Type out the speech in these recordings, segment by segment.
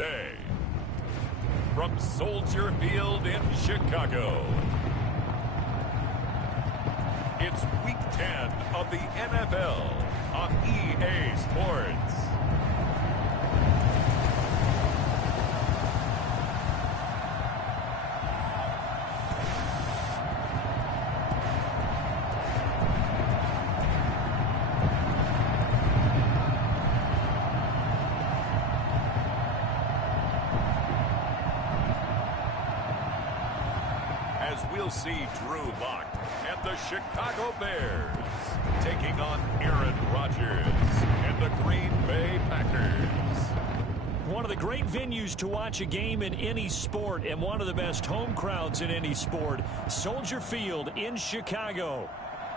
today. From Soldier Field in Chicago, it's Week 10 of the NFL on EA Sports. As we'll see Drew Lock and the Chicago Bears taking on Aaron Rodgers and the Green Bay Packers. One of the great venues to watch a game in any sport and one of the best home crowds in any sport, Soldier Field in Chicago.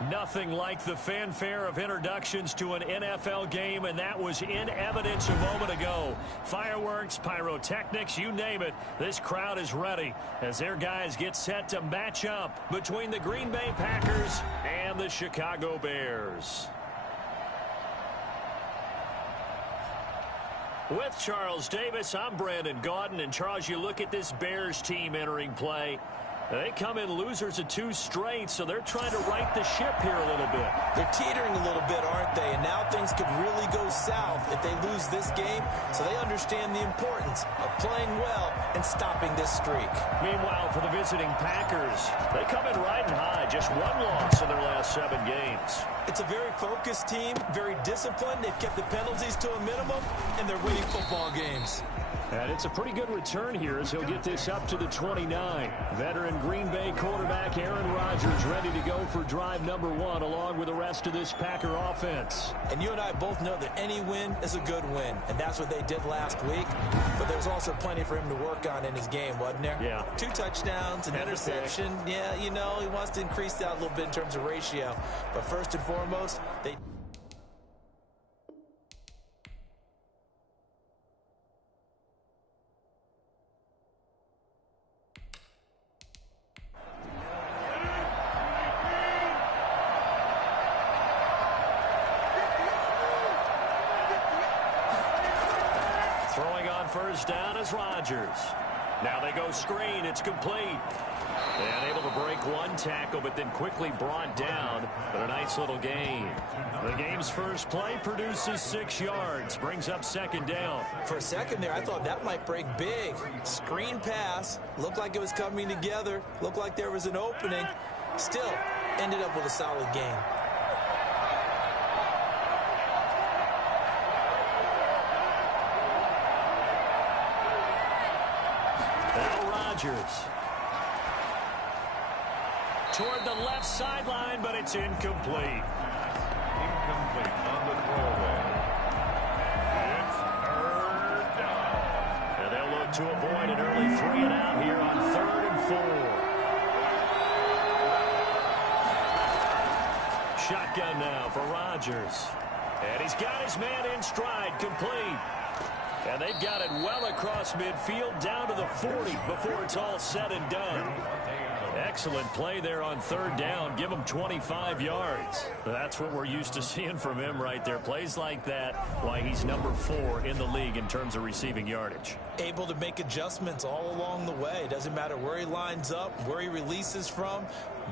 Nothing like the fanfare of introductions to an NFL game, and that was in evidence a moment ago. Fireworks, pyrotechnics, you name it. This crowd is ready as their guys get set to match up between the Green Bay Packers and the Chicago Bears. With Charles Davis, I'm Brandon Gaudin. And Charles, you look at this Bears team entering play. They come in losers of 2 straight, so they're trying to right the ship here a little bit. They're teetering a little bit, aren't they? And now things could really go south if they lose this game, so they understand the importance of playing well and stopping this streak. Meanwhile, for the visiting Packers, they come in riding high, just 1 loss in their last 7 games. It's a very focused team, very disciplined. They've kept the penalties to a minimum, and they're winning football games. And it's a pretty good return here as he'll get this up to the 29. Veteran Green Bay quarterback Aaron Rodgers ready to go for drive number 1 along with the rest of this Packer offense. And you and I both know that any win is a good win, and that's what they did last week. But there's also plenty for him to work on in his game, wasn't there? Yeah. 2 touchdowns, an interception. Yeah, you know, he wants to increase that a little bit in terms of ratio. But first and foremost, they... Throwing on first down is Rodgers. Now they go screen. It's complete. And able to break 1 tackle, but then quickly brought down. But a nice little gain. The game's first play produces 6 yards. Brings up 2nd down. For a second there, I thought that might break big. Screen pass. Looked like it was coming together. Looked like there was an opening. Still, ended up with a solid gain. Now Rodgers. Toward the left sideline, but it's incomplete. Incomplete on the throwaway. It's third down. And they'll look to avoid an early 3 and out here on 3rd and 4. Shotgun now for Rodgers. And he's got his man in stride, complete. And they've got it well across midfield down to the 40 before it's all said and done. Excellent play there on 3rd down. Give him 25 yards. That's what we're used to seeing from him right there. Plays like that, why he's number 4 in the league in terms of receiving yardage. Able to make adjustments all along the way. Doesn't matter where he lines up, where he releases from.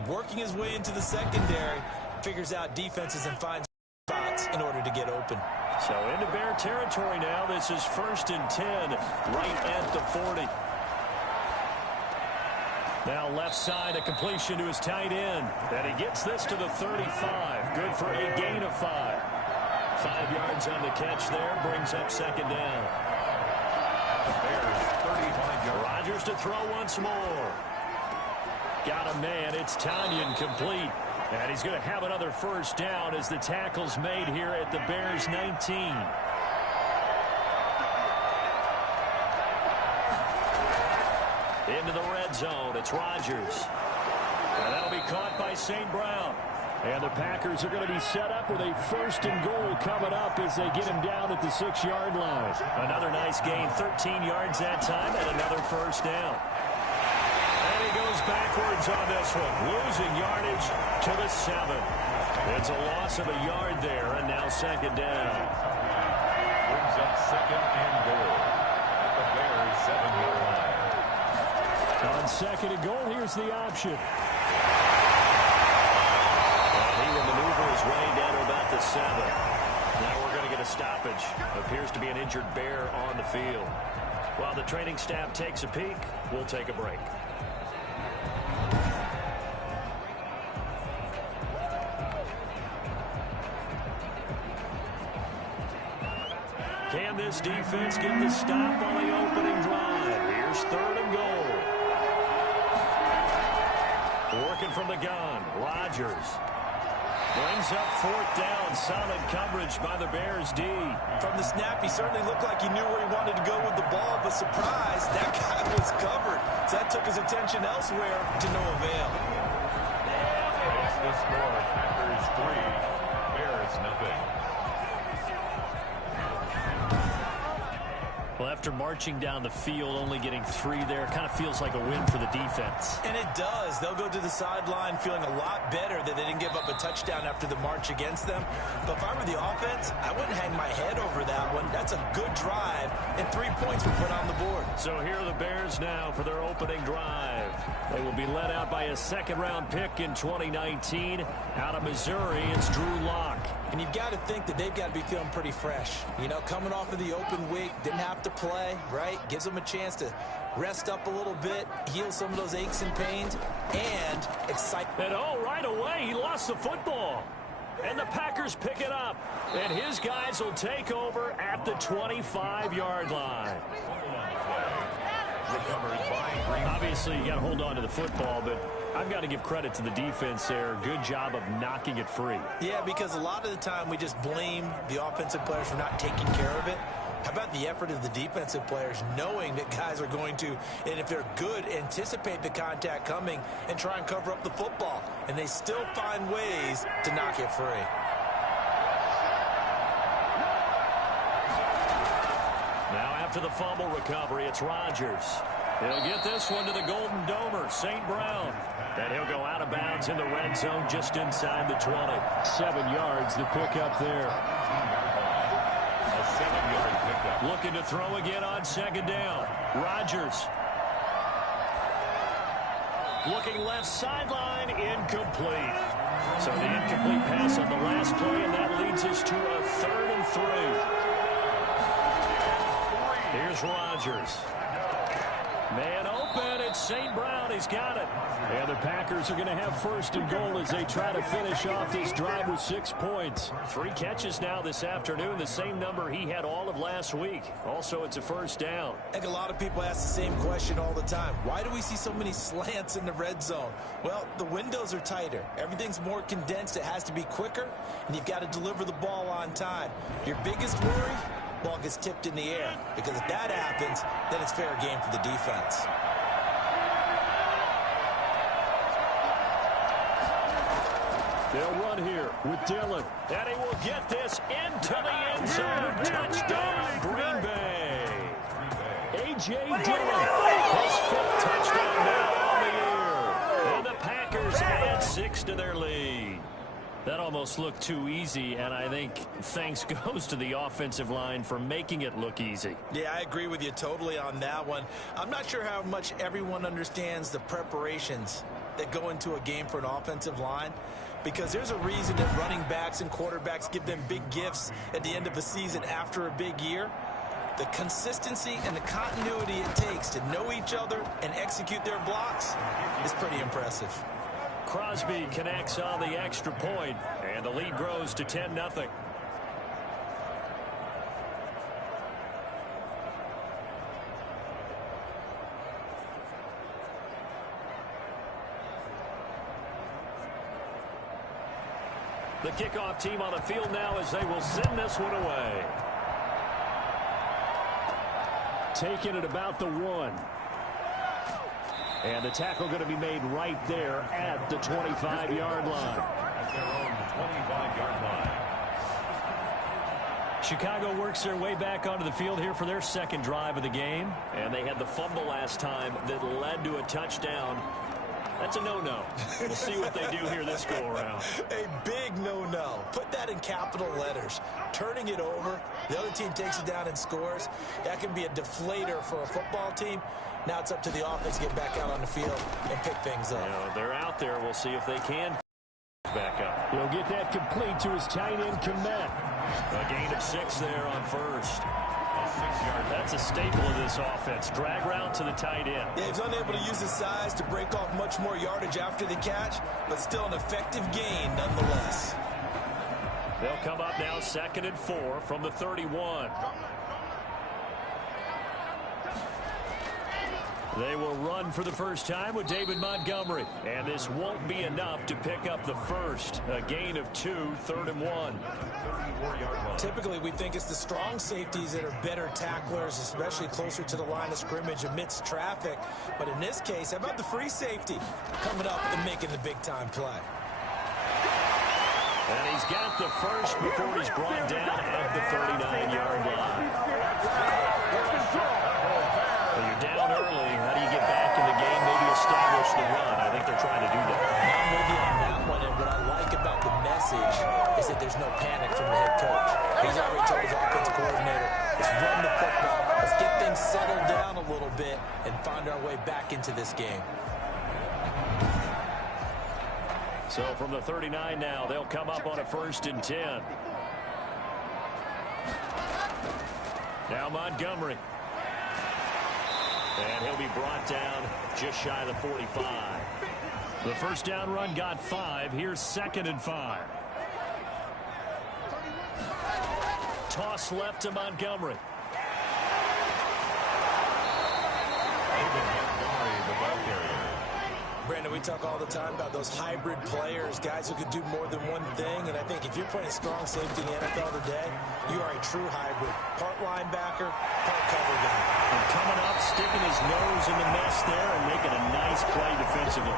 Working his way into the secondary. Figures out defenses and finds spots in order to get open. So into Bear territory now. This is 1st and 10 right at the 40. Now left side, a completion to his tight end. And he gets this to the 35. Good for a gain of 5. 5 yards on the catch there. Brings up 2nd down. Bears 35 yards. Rodgers to throw once more. Got a man. It's Tanyan complete. And he's going to have another first down as the tackle's made here at the Bears 19. Into the red zone. It's Rodgers. And that'll be caught by St. Brown. And the Packers are going to be set up with a 1st and goal coming up as they get him down at the 6-yard line. Another nice gain, 13 yards that time, and another first down. And he goes backwards on this one, losing yardage to the 7. It's a loss of a yard there, and now 2nd down. Brings up 2nd and goal at the Bears. 7-yard line. On second and goal, here's the option. He will maneuver his way down to about the 7. Now we're going to get a stoppage. Appears to be an injured bear on the field. While the training staff takes a peek, we'll take a break. Can this defense get the stop on the opening drive? Here's third and goal. Working from the gun, Rodgers. Brings up fourth down. Solid coverage by the Bears D. From the snap, he certainly looked like he knew where he wanted to go with the ball, but surprise, that guy was covered. So that took his attention elsewhere to no avail. That's the score. Packers 3, Bears nothing. Well, after marching down the field, only getting 3 there, kind of feels like a win for the defense. And it does. They'll go to the sideline feeling a lot better that they didn't give up a touchdown after the march against them. But if I were the offense, I wouldn't hang my head over that one. That's a good drive, and 3 points were put on the board. So here are the Bears now for their opening drive. They will be led out by a second-round pick in 2019. Out of Missouri, it's Drew Lock. And you've got to think that they've got to be feeling pretty fresh. You know, coming off of the open week, didn't have to play, right? Gives them a chance to rest up a little bit, heal some of those aches and pains, and excite. And right away, he lost the football. And the Packers pick it up. And his guys will take over at the 25-yard line. Obviously, you got to hold on to the football, but I've got to give credit to the defense there. Good job of knocking it free. Yeah, because a lot of the time we just blame the offensive players for not taking care of it. How about the effort of the defensive players knowing that guys are going to, and if they're good, anticipate the contact coming and try and cover up the football. And they still find ways to knock it free. Now after the fumble recovery, it's Rodgers. He'll get this one to the Golden Domer, St. Brown. And he'll go out of bounds in the red zone just inside the 20. 7 yards, the pickup there. A 7-yard pickup. Looking to throw again on second down. Rodgers. Looking left sideline, incomplete. So the incomplete pass on the last play, and that leads us to a 3rd and 3. Here's Rodgers. Man open, it's St. Brown. He's got it. And the Packers are going to have 1st and goal as they try to finish off this drive with 6 points. 3 catches now this afternoon, the same number he had all of last week. Also, it's a 1st down. I think a lot of people ask the same question all the time. Why do we see so many slants in the red zone? Well, the windows are tighter. Everything's more condensed. It has to be quicker, and you've got to deliver the ball on time. Your biggest worry? Ball gets tipped in the air, because if that happens, then it's fair game for the defense. They'll run here with Dillon, and he will get this into the end zone. Touchdown, Green Bay. A.J. Dillon, his 5th touchdown now on the year. And the Packers add 6 to their lead. That almost looked too easy, and I think thanks goes to the offensive line for making it look easy. Yeah, I agree with you totally on that one. I'm not sure how much everyone understands the preparations that go into a game for an offensive line, because there's a reason that running backs and quarterbacks give them big gifts at the end of a season after a big year. The consistency and the continuity it takes to know each other and execute their blocks is pretty impressive. Crosby connects on the extra point, and the lead grows to 10-0. The kickoff team on the field now as they will send this one away. Taking it about the 1. And the tackle going to be made right there at the 25-yard line. At their own 25-yard line. Chicago works their way back onto the field here for their 2nd drive of the game. And they had the fumble last time that led to a touchdown. That's a no-no. We'll see what they do here this go-around. A big no-no. Put that in capital letters. Turning it over, the other team takes it down and scores. That can be a deflator for a football team. Now it's up to the offense to get back out on the field and pick things up. You know, they're out there. We'll see if they can back up. He'll get that complete to his tight end, Komet. A gain of 6 there on first. That's a staple of this offense. Drag route to the tight end. Yeah, he's unable to use his size to break off much more yardage after the catch, but still an effective gain nonetheless. They'll come up now 2nd and 4 from the 31. They will run for the first time with David Montgomery. And this won't be enough to pick up the first. A gain of 2, 3rd and 1. Typically, we think it's the strong safeties that are better tacklers, especially closer to the line of scrimmage amidst traffic. But in this case, how about the free safety coming up and making the big-time play? And he's got the first before he's brought down at the 39-yard line. Well, you're down early. How do you get back in the game? Maybe establish the run. I think they're trying to do that. I'm with you on that one, and what I like about the message is that there's no panic from the head coach. He's already told his offensive coordinator, let's run the football. Let's get things settled down a little bit and find our way back into this game. So from the 39 now, they'll come up on a 1st and 10. Now Montgomery. And he'll be brought down just shy of the 45. The first down run got 5. Here's 2nd and 5. Toss left to Montgomery. Brandon, we talk all the time about those hybrid players, guys who could do more than one thing. And I think if you're playing strong safety in the NFL today, you are a true hybrid. Part linebacker, part cover guy. And coming up, sticking his nose in the mess there and making a nice play defensively.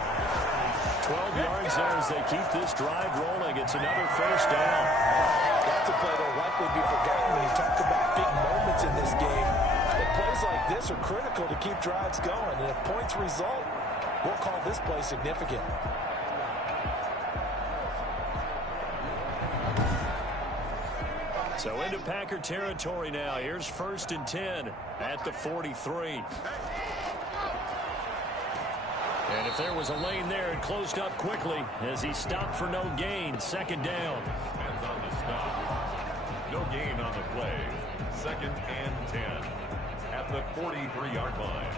12 yards there as they keep this drive rolling. It's another first down. That's a play that will likely be forgotten when you talk about big moments in this game. But plays like this are critical to keep drives going. And if points result, we'll call this play significant. So into Packer territory now. Here's 1st and 10 at the 43. And if there was a lane there, it closed up quickly as he stopped for no gain. 2nd down. Hands on the stop. No gain on the play. 2nd and 10 at the 43-yard line.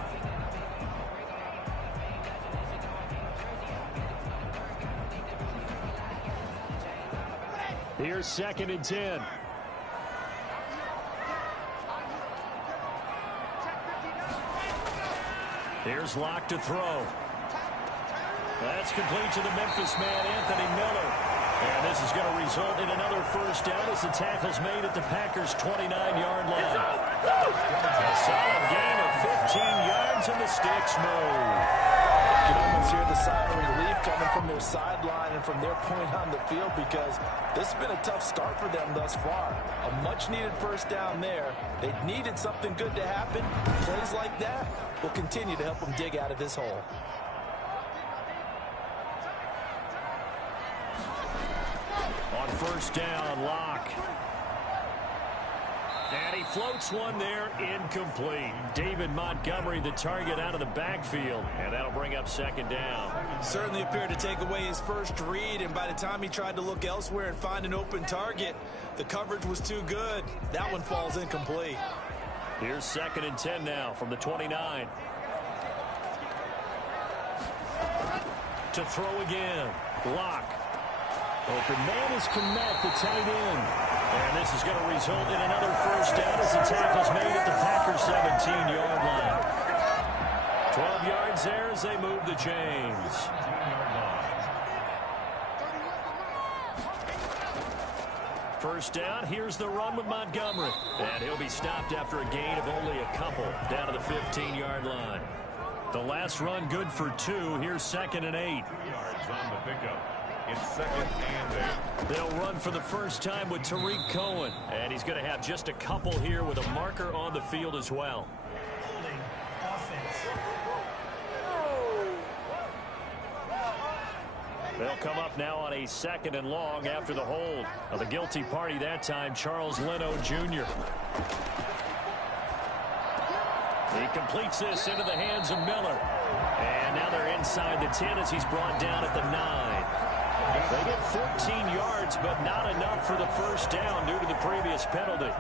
Here's 2nd and 10. Here's Locke to throw. That's complete to the Memphis man, Anthony Miller. And this is going to result in another first down as the tackle's made at the Packers' 29-yard line. A solid gain of 15 yards and the sticks move. You can almost hear the sigh of relief coming from their sideline and from their point on the field because this has been a tough start for them thus far. A much-needed first down there. They needed something good to happen. Plays like that will continue to help them dig out of this hole. On first down, Locke. And he floats one there, incomplete. David Montgomery, the target out of the backfield. And that'll bring up 2nd down. Certainly appeared to take away his first read, and by the time he tried to look elsewhere and find an open target, the coverage was too good. That one falls incomplete. Here's 2nd and 10 now from the 29. To throw again. Locke. Open man is Komet, the tight end. And this is going to result in another first down as the tackle's made at the Packers' 17-yard line. 12 yards there as they move the chains. First down, here's the run with Montgomery. And he'll be stopped after a gain of only a couple down to the 15-yard line. The last run good for 2. Here's 2nd and 8. Yards on the pickup. It's 2nd and 8. They'll run for the first time with Tariq Cohen. And he's going to have just a couple here with a marker on the field as well. They'll come up now on a 2nd and long after the hold. Now the guilty party that time, Charles Leno Jr. He completes this into the hands of Miller. And now they're inside the 10 as he's brought down at the 9. They get 14 yards, but not enough for the first down due to the previous penalty.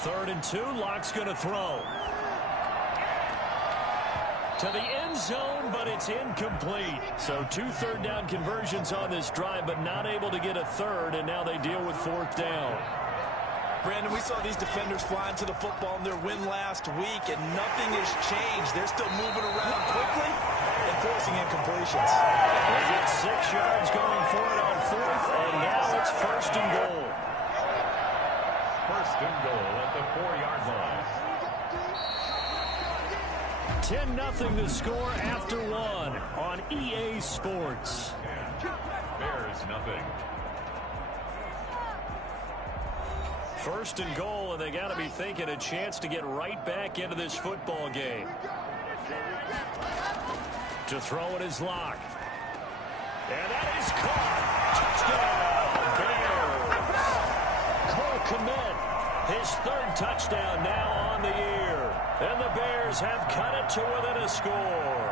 Third and 2, Locke's going to throw. To the end zone, but it's incomplete. So 2 third-down conversions on this drive, but not able to get a third, and now they deal with 4th down. Brandon, we saw these defenders flying to the football in their win last week, and nothing has changed. They're still moving around quickly and forcing incompletions. They get 6 yards going for it on 4th, and now it's 1st and goal. 1st and goal at the 4-yard line. 10-0 the score after 1 on EA Sports. Bears nothing. 1st and goal, and they got to be thinking a chance to get right back into this football game. To throw it is Locke. And that is caught. Touchdown, Bears. Cole Kmet, his 3rd touchdown now on the year. And the Bears have cut it to within a score.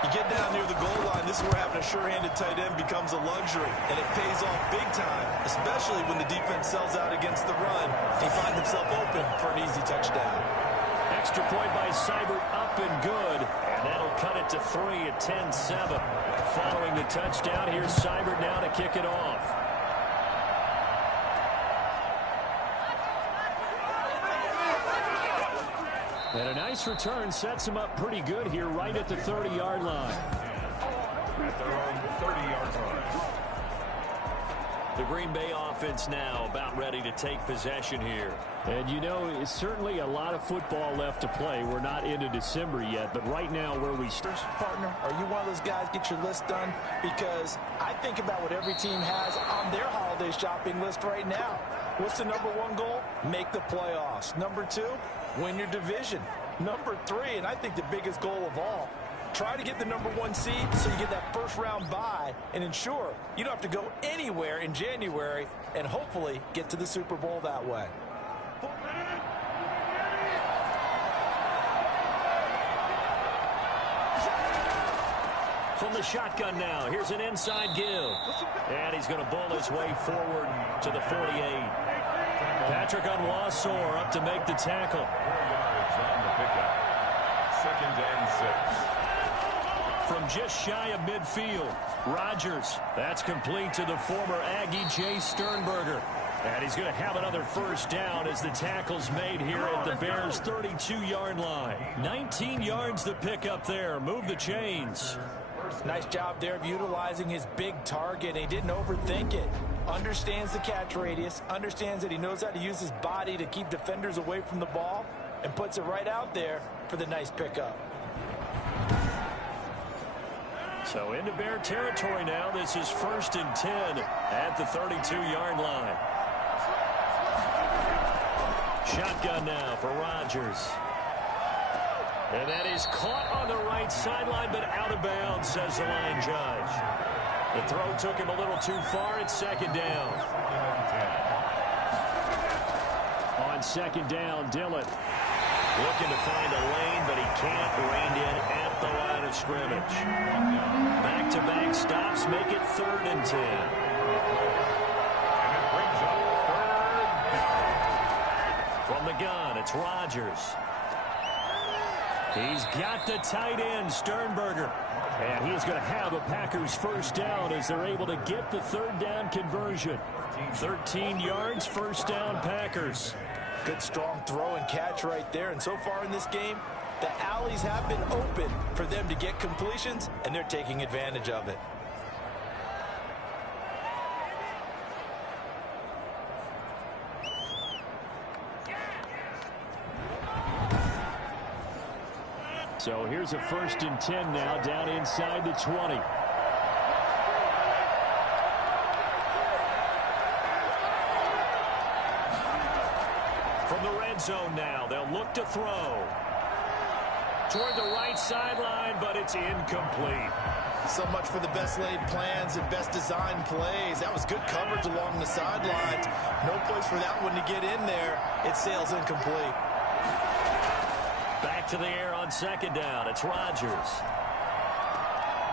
You get down near the goal line, this is where having a sure-handed tight end becomes a luxury, and it pays off big time, especially when the defense sells out against the run. He finds himself open for an easy touchdown. Extra point by Seibert, up and good, and that'll cut it to 3 at 10-7. Following the touchdown, here's Seibert now to kick it off. And a nice return sets him up pretty good here right at the 30-yard line. At their own 30-yard line. The Green Bay offense now about ready to take possession here. And you know, it's certainly a lot of football left to play. We're not into December yet, but right now where we start. Partner, are you one of those guys get your list done? Because I think about what every team has on their holiday shopping list right now. What's the #1 goal? Make the playoffs. #2, win your division. #3, and I think the biggest goal of all, try to get the #1 seed so you get that first-round bye and ensure you don't have to go anywhere in January and hopefully get to the Super Bowl that way. From the shotgun now, here's an inside give. And he's going to bull his way forward to the 48. Patrick Onwuasor up to make the tackle. 4 yards on the pickup. 2nd and 6. From just shy of midfield, Rodgers. That's complete to the former Aggie Jay Sternberger. And he's going to have another first down as the tackle's made here at the Bears' 32-yard line. 19 yards the pickup there. Move the chains. Nice job there of utilizing his big target. He didn't overthink it. Understands the catch radius. Understands that he knows how to use his body to keep defenders away from the ball. And puts it right out there for the nice pickup. So into Bear territory now. This is 1st and 10 at the 32-yard line. Shotgun now for Rodgers. And that is caught on the right sideline, but out of bounds, says the line judge. The throw took him a little too far. It's 2nd down. On 2nd down, Dillon looking to find a lane, but he can't. Reined in at the line of scrimmage. Back-to-back stops make it 3rd and 10. And it brings up 3rd. From the gun, it's Rodgers. He's got the tight end, Sternberger. And he's going to have a Packers first down as they're able to get the 3rd down conversion. 13 yards, first down, Packers. Good strong throw and catch right there. And so far in this game, the alleys have been open for them to get completions, and they're taking advantage of it. So here's a 1st and 10 now down inside the 20. From the red zone now, they'll look to throw. Toward the right sideline, but it's incomplete. So much for the best laid plans and best designed plays. That was good coverage along the sidelines. No place for that one to get in there. It sails incomplete. Back to the air on second down. It's Rodgers.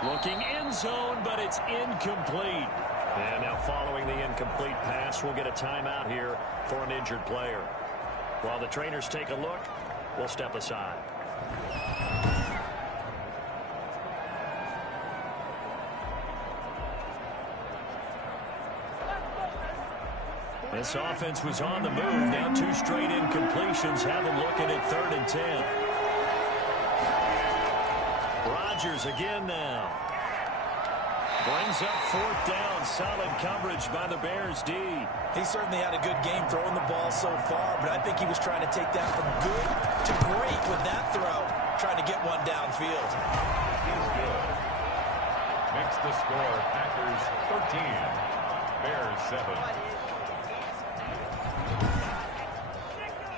Looking end zone, but it's incomplete. And now following the incomplete pass, we'll get a timeout here for an injured player. While the trainers take a look, we'll step aside. This offense was on the move. Now 2 straight incompletions have them looking at 3rd and 10. Rodgers again now. Brings up 4th down. Solid coverage by the Bears D. He certainly had a good game throwing the ball so far, but I think he was trying to take that from good to great with that throw, trying to get one downfield. He's good. Next to score, Packers 13, Bears 7.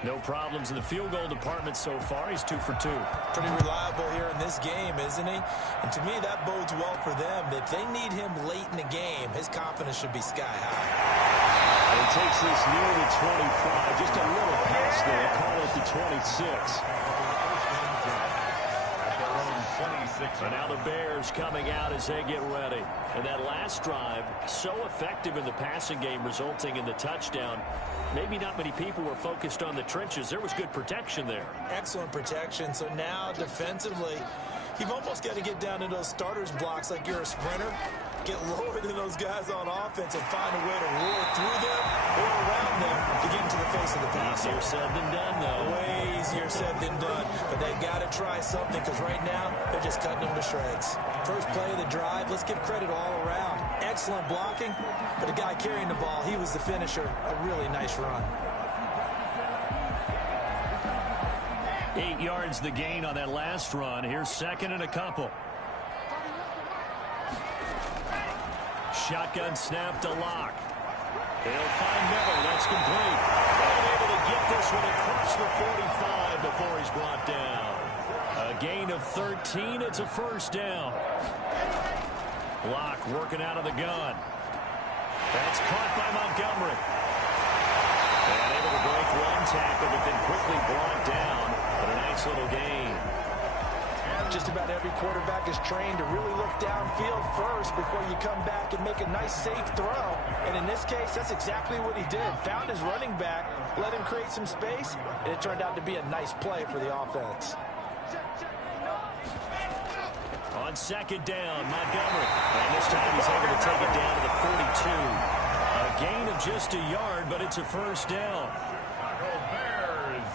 No problems in the field goal department so far. He's 2 for 2. Pretty reliable here in this game, isn't he? And to me, that bodes well for them. If they need him late in the game, his confidence should be sky high. He takes this near the 25. Just a little pass there. Call it the 26. And now the Bears coming out as they get ready. And that last drive, so effective in the passing game, resulting in the touchdown. Maybe not many people were focused on the trenches. There was good protection there. Excellent protection. So now defensively, you've almost got to get down into those starters blocks like you're a sprinter. Get lower than those guys on offense and find a way to roar through them or around them to get into the face of the passer. Easier said than done, though. Way easier said than done. But they've got to try something because right now they're just cutting them to shreds. First play of the drive, let's give credit all around. Excellent blocking, but the guy carrying the ball, he was the finisher. A really nice run. 8 yards the gain on that last run. Here's 2nd and a couple. Shotgun snap to Lock. They'll find Miller. That's complete. And able to get this one across the 45 before he's brought down. A gain of 13. It's a 1st down. Lock working out of the gun. That's caught by Montgomery. And able to break one tackle, but then quickly brought down. But a nice little gain. Just about every quarterback is trained to really look downfield first before you come back and make a nice, safe throw. And in this case, that's exactly what he did. Found his running back, let him create some space, and it turned out to be a nice play for the offense. On 2nd down, Montgomery. And this time he's able to take it down to the 42. A gain of just a yard, but it's a 1st down. Bears.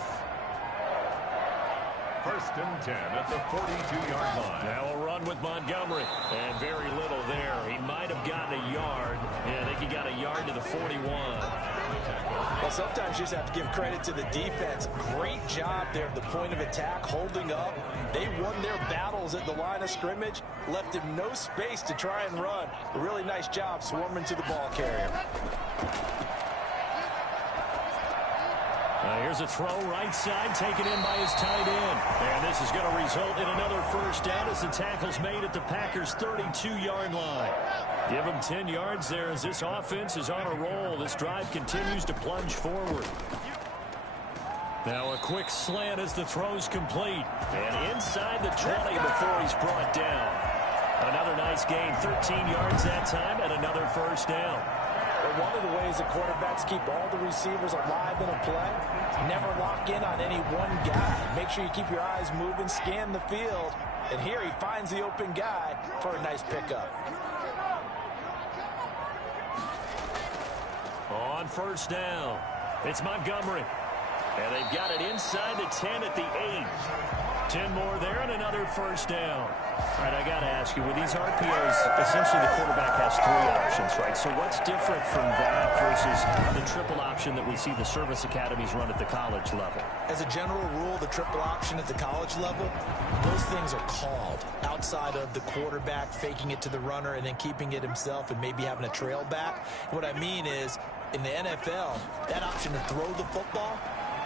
1st and 10 at the 42-yard line. Now a run with Montgomery. And very little there. He might have gotten a yard. Yeah, I think he got a yard to the 41. Well, sometimes you just have to give credit to the defense. Great job there at the point of attack, holding up. They won their battles at the line of scrimmage, left him no space to try and run. A really nice job swarming to the ball carrier. Here's a throw right side taken in by his tight end. And this is going to result in another 1st down as the tackle's made at the Packers' 32-yard line. Give him 10 yards there as this offense is on a roll. This drive continues to plunge forward. Now a quick slant as the throw's complete. And inside the 20 before he's brought down. Another nice gain, 13 yards that time, and another 1st down. Well, one of the ways that quarterbacks keep all the receivers alive in a play, never lock in on any one guy. Make sure you keep your eyes moving, scan the field. And here he finds the open guy for a nice pickup. On 1st down, it's Montgomery. And they've got it inside the 10 at the 8. 10 more there and another 1st down. All right, I got to ask you, with these RPOs, essentially the quarterback has 3 options, right? So what's different from that versus the triple option that we see the service academies run at the college level? As a general rule, the triple option at the college level, those things are called outside of the quarterback faking it to the runner and then keeping it himself and maybe having a trail back. What I mean is, in the NFL, that option to throw the football,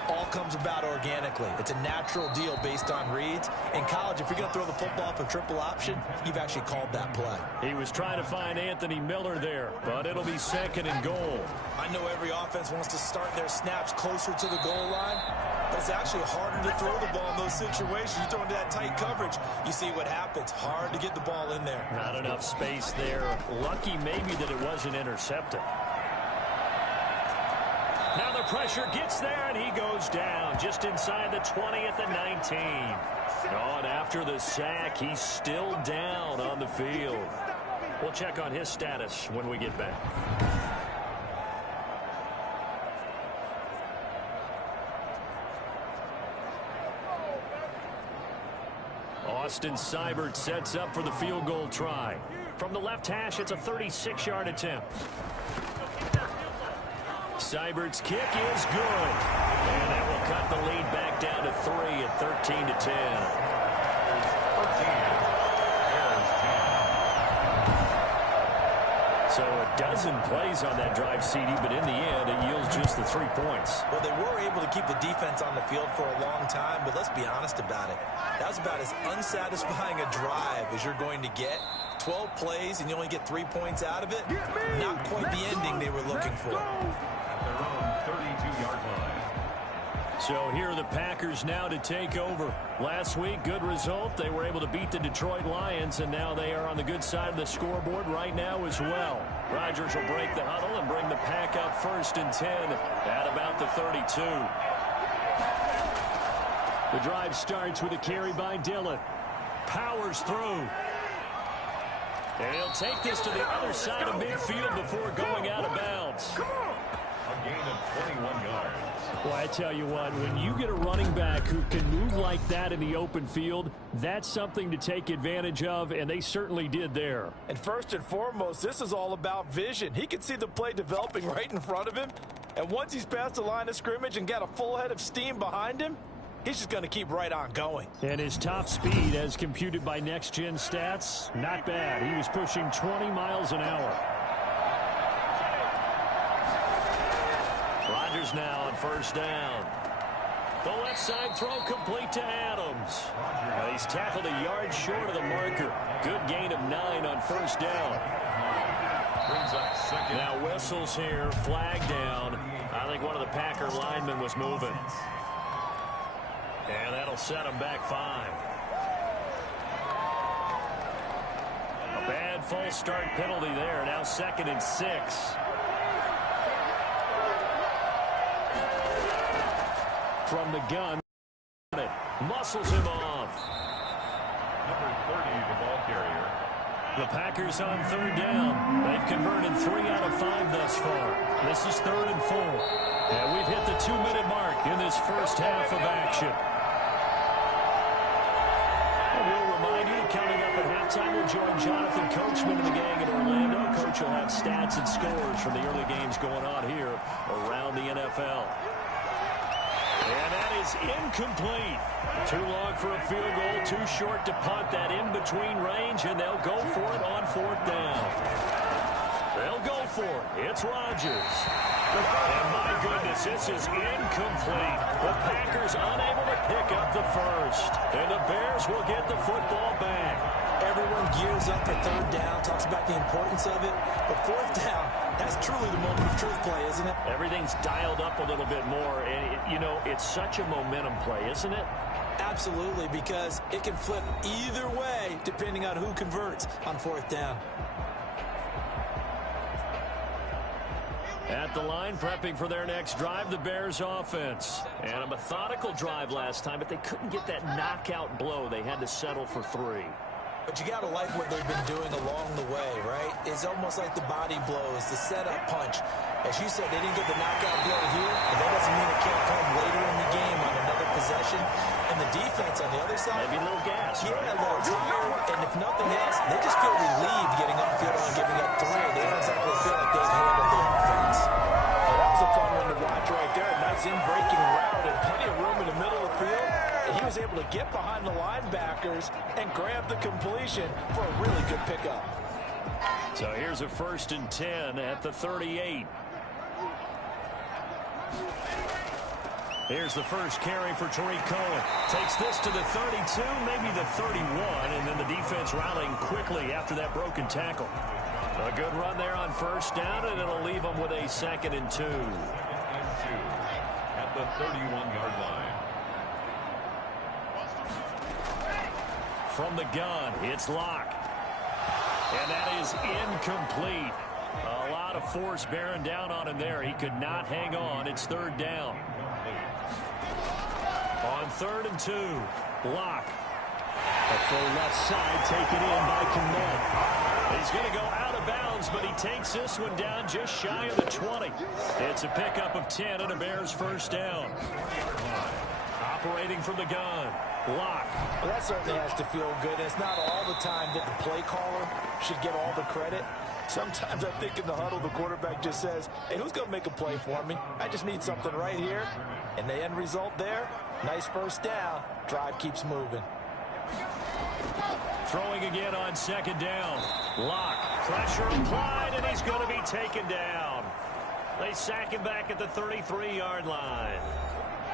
all comes about organically. It's a natural deal based on reads. In college, if you're going to throw the football for triple option, you've actually called that play. He was trying to find Anthony Miller there, but it'll be second and goal. I know every offense wants to start their snaps closer to the goal line, but it's actually harder to throw the ball in those situations. You throw into that tight coverage, you see what happens. Hard to get the ball in there. Not enough space there. Lucky maybe that it wasn't intercepted. Now the pressure gets there, and he goes down just inside the 20 at the 19. Oh, and after the sack, he's still down on the field. We'll check on his status when we get back. Austin Seibert sets up for the field goal try. From the left hash, it's a 36-yard attempt. Seibert's kick is good. And that will cut the lead back down to 3 at 13-10. So a dozen plays on that drive, CD, but in the end, it yields just the 3 points. Well, they were able to keep the defense on the field for a long time, but let's be honest about it. That was about as unsatisfying a drive as you're going to get. 12 plays, and you only get 3 points out of it. Not quite the ending they were looking for. At their own 32-yard line. So here are the Packers now to take over. Last week, good result. They were able to beat the Detroit Lions, and now they are on the good side of the scoreboard right now as well. Rodgers will break the huddle and bring the Pack up 1st and 10 at about the 32. The drive starts with a carry by Dillon. Powers through. And he'll take this to the other side of midfield before going out of bounds. A gain of 21 yards. Well, I tell you what, when you get a running back who can move like that in the open field, that's something to take advantage of, and they certainly did there. And first and foremost, this is all about vision. He can see the play developing right in front of him, and once he's past the line of scrimmage and got a full head of steam behind him, he's just going to keep right on going. And his top speed, as computed by Next Gen Stats, not bad. He was pushing 20 miles an hour. Rodgers now on 1st down. The left side throw complete to Adams. Well, he's tackled a yard short of the marker. Good gain of 9 on 1st down. Brings up second. Now whistles here, flag down. I think one of the Packer linemen was moving. And that'll set him back 5. A bad false start penalty there. Now 2nd and 6. From the gun, muscles him off. Number 30, the ball carrier. The Packers on 3rd down. They've converted 3 out of 5 thus far. This is 3rd and 4. And we've hit the 2-minute mark in this first half of action. And we'll remind you, coming up at halftime, we'll join Jonathan Coachman and the gang in Orlando. Coach will have stats and scores from the early games going on here around the NFL. And that is incomplete. Too long for a field goal, too short to punt that in-between range, and they'll go for it on 4th down. They'll go for it. It's Rodgers. And my goodness, this is incomplete. The Packers unable to pick up the first. And the Bears will get the football back. Everyone gears up for 3rd down, talks about the importance of it. But 4th down, that's truly the moment of truth play, isn't it? Everything's dialed up a little bit more. And, you know, it's such a momentum play, isn't it? Absolutely, because it can flip either way depending on who converts on 4th down. At the line, prepping for their next drive, the Bears offense. And a methodical drive last time, but they couldn't get that knockout blow. They had to settle for 3. But you got to like what they've been doing along the way, right? It's almost like the body blows, the setup punch. As you said, they didn't get the knockout blow here, but that doesn't mean it can't come later in the game on another possession. And the defense on the other side, maybe a little gas. Yeah, a little tired. And if nothing else, they just feel relieved getting up the field and giving up 3. They don't exactly feel like they've handled the offense. That was a fun one to watch right there. A nice in-breaking route and plenty of room in the middle of the field. And he was able to get behind the linebackers and grab the completion for a really good pickup. So here's a 1st and 10 at the 38. Here's the first carry for Tariq Cohen. Takes this to the 32, maybe the 31, and then the defense rallying quickly after that broken tackle. A good run there on first down, and it'll leave them with a 2nd and 2. At the 31-yard line. From the gun, it's Locke. And that is incomplete. A lot of force bearing down on him there. He could not hang on. It's 3rd down. On 3rd and 2, Locke. A full left side taken in by Kmet. He's going to go out of bounds, but he takes this one down just shy of the 20. It's a pickup of 10 and a Bears first down. Operating from the gun, Locke. Well, that certainly has to feel good. It's not all the time that the play caller should get all the credit. Sometimes I think in the huddle, the quarterback just says, hey, who's going to make a play for me? I just need something right here. And the end result there, nice first down. Drive keeps moving. Throwing again on 2nd down. Locke, pressure applied, and he's going to be taken down. They sack him back at the 33-yard line.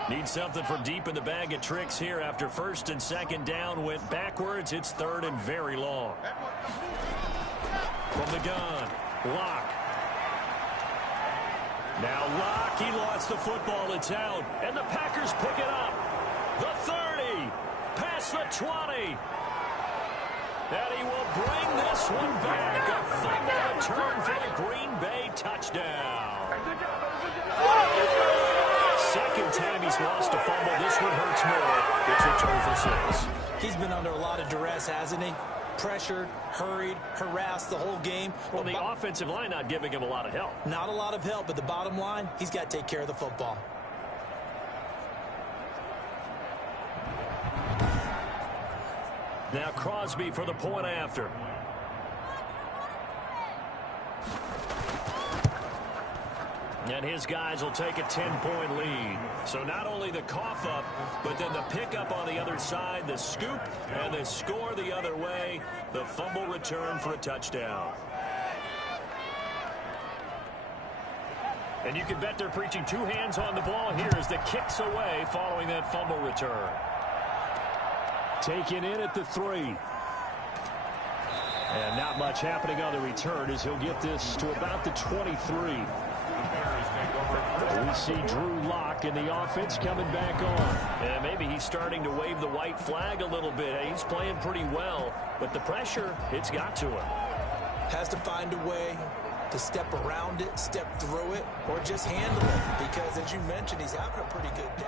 Need something from deep in the bag of tricks here after 1st and 2nd down went backwards. It's 3rd and very long. From the gun, Locke. Now Locke, he lost the football. It's out, and the Packers pick it up. The 30, past the 20. And he will bring this one back. A fumble return for the Green Bay touchdown. Second time he's lost a fumble. This one hurts more. It's returned for 6. He's been under a lot of duress, hasn't he? Pressured, hurried, harassed the whole game. Well, the offensive line not giving him a lot of help. Not a lot of help, but the bottom line, he's got to take care of the football. Now Crosby for the point after. And his guys will take a 10-point lead. So not only the cough up, but then the pickup on the other side, the scoop, and the score the other way. The fumble return for a touchdown. And you can bet they're preaching 2 hands on the ball here as the kick's away following that fumble return. Taken in at the 3. And not much happening on the return as he'll get this to about the 23. We see Drew Lock in the offense coming back on. And maybe he's starting to wave the white flag a little bit. He's playing pretty well, but the pressure, it's got to him. Has to find a way to step around it, step through it, or just handle it. Because, as you mentioned, he's having a pretty good day.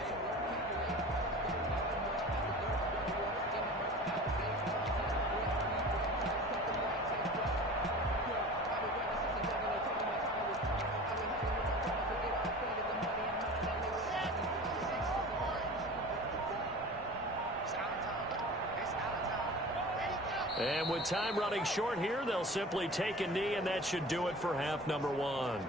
And with time running short here, they'll simply take a knee, and that should do it for half number 1.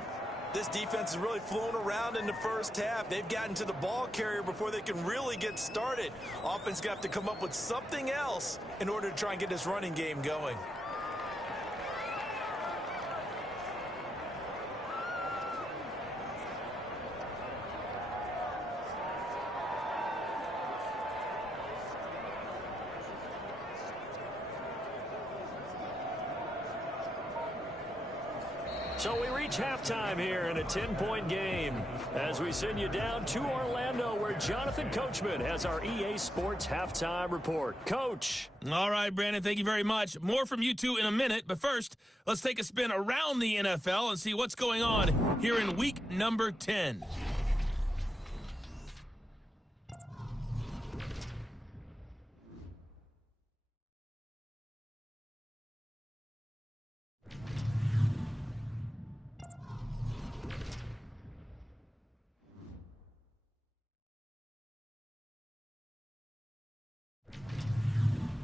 This defense is really flown around in the first half. They've gotten to the ball carrier before they can really get started. Offense got to come up with something else in order to try and get this running game going. So we reach halftime here in a 10-point game as we send you down to Orlando where Jonathan Coachman has our EA Sports Halftime Report. Coach. All right, Brandon, thank you very much. More from you two in a minute, but first, let's take a spin around the NFL and see what's going on here in week number 10.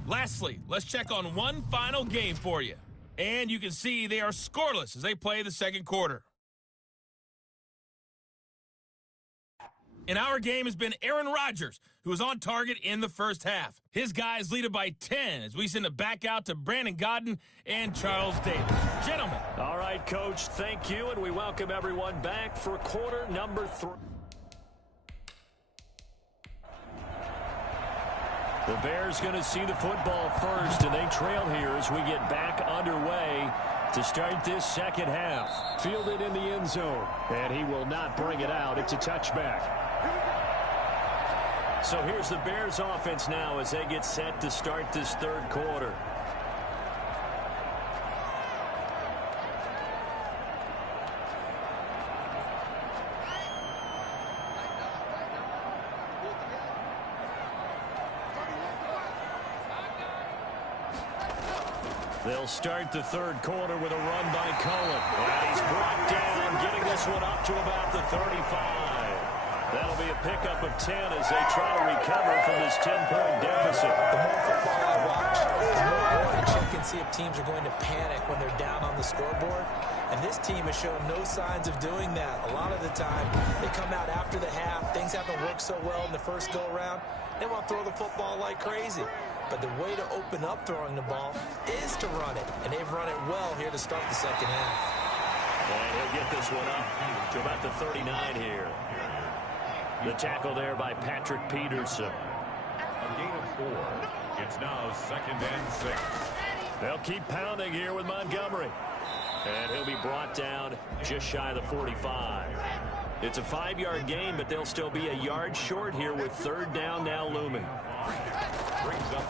Lastly, let's check on one final game for you. And you can see they are scoreless as they play the second quarter. In our game has been Aaron Rodgers, who was on target in the first half. His guys lead it by 10 as we send it back out to Brandon Godden and Charles Davis. Gentlemen. All right, Coach, thank you, and we welcome everyone back for quarter number 3. The Bears going to see the football first, and they trail here as we get back underway to start this second half. Fielded in the end zone, and he will not bring it out. It's a touchback. So here's the Bears offense now as they get set to start this third quarter. They'll start the third quarter with a run by Cohen. And he's brought down, getting this one up to about the 35. That'll be a pickup of 10 as they try to recover from this 10-point deficit. The more football I watch, the more I want to check and see if teams are going to panic when they're down on the scoreboard. And this team has shown no signs of doing that. A lot of the time, they come out after the half. Things haven't worked so well in the first go-around. They want to throw the football like crazy. But the way to open up throwing the ball is to run it. And they've run it well here to start the second half. And he'll get this one up to about the 39 here. The tackle there by Patrick Peterson. A gain of 4. It's now 2nd and 6. They'll keep pounding here with Montgomery. And he'll be brought down just shy of the 45. It's a 5-yard gain, but they'll still be a yard short here with third down now looming.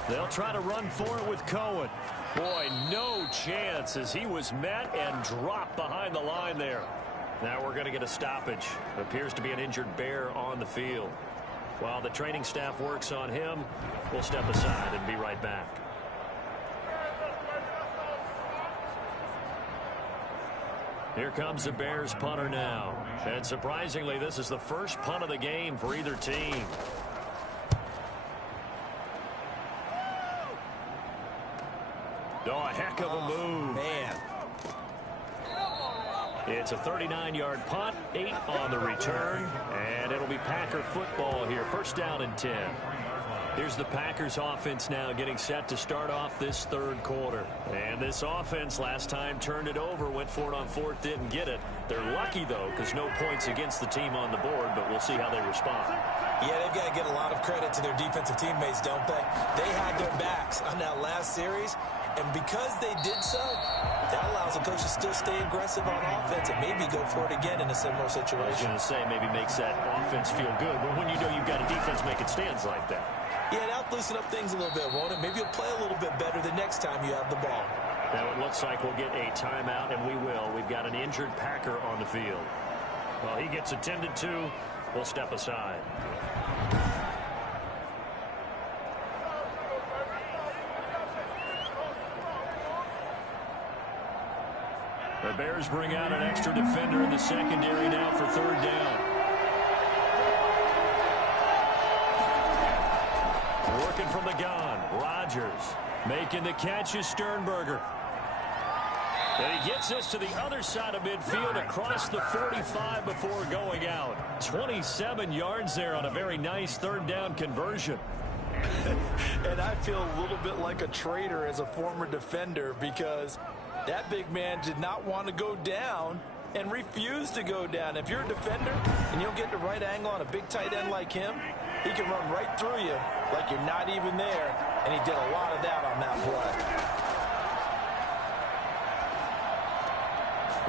They'll try to run for it with Cohen. Boy, no chance as he was met and dropped behind the line there. Now we're going to get a stoppage. Appears to be an injured Bear on the field. While the training staff works on him, we'll step aside and be right back. Here comes the Bears punter now. And surprisingly, this is the first punt of the game for either team. Oh, a heck of a move. Man. It's a 39-yard punt, 8 on the return, and it'll be Packer football here. First down and 10. Here's the Packers offense now getting set to start off this third quarter. And this offense last time turned it over, went for it on fourth, didn't get it. They're lucky, though, because no points against the team on the board, but we'll see how they respond. Yeah, they've got to get a lot of credit to their defensive teammates, don't they? They had their backs on that last series, and because they did so, that allows the coach to still stay aggressive on offense and maybe go for it again in a similar situation. I was going to say maybe makes that offense feel good, but when you know you've got a defense making stands like that. Yeah, that'll loosen up things a little bit, won't it? Maybe you'll play a little bit better the next time you have the ball. Now it looks like we'll get a timeout, and we will. We've got an injured Packer on the field. Well, he gets attended to. We'll step aside. The Bears bring out an extra defender in the secondary now for third down. Working from the gun, Rodgers. Making the catch is Sternberger. And he gets this to the other side of midfield across the 45 before going out. 27 yards there on a very nice third down conversion. And I feel a little bit like a traitor as a former defender because that big man did not want to go down and refused to go down. If you're a defender and you don't get the right angle on a big tight end like him, he can run right through you like you're not even there, and he did a lot of that on that play.